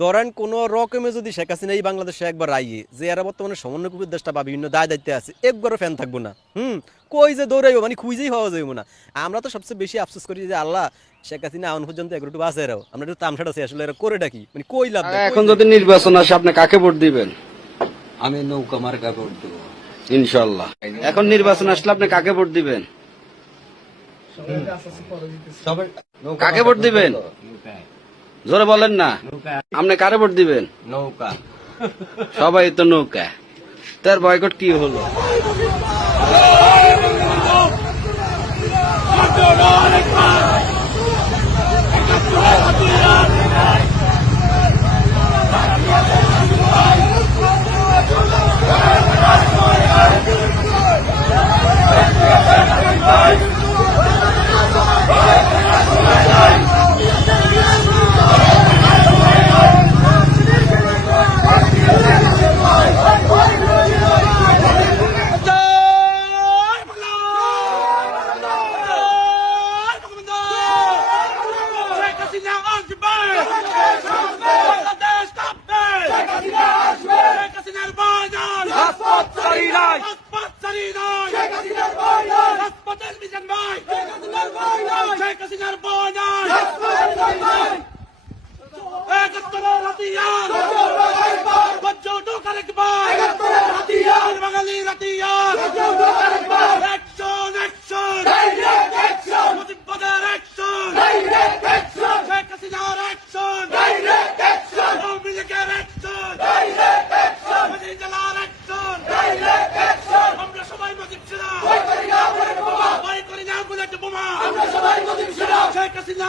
ধরেন কোন রকমে যদি শেখ হাসিনা এই বাংলাদেশে একবার আইয়ে যে এরা বর্তমানে সমন্বয় উপদেষ্টা বা বিভিন্ন দায় দায়িত্বে আছে একবারও ফ্যান থাকব না। হুম? কই যে দৌড়াইবো? মানে খুঁজেই হওয়া যাইব না। আমরা তো সবচেয়ে বেশি আফসোস করি যে আল্লাহ শেখ হাসিনা এখন পর্যন্ত একটু এরাও। আমরা একটু তামসাটা আছে আসলে এরা করে ডাকি। মানে কই লাভ এখন যদি নির্বাচন আসে আপনি কাকে ভোট দিবেন? আমি নৌকা মার্কা ভোট দেবো ইনশাল্লাহ এখন নির্বাচন আসলে আপনি কাকে ভোট দিবেন? কাকে ভোট দিবেন? জোরে বলেন না। আপনি কারে ভোট দিবেন? নৌকা। সবাই তো নৌকা। তার বয়কট কি হলো? life. শেখ হাসিনা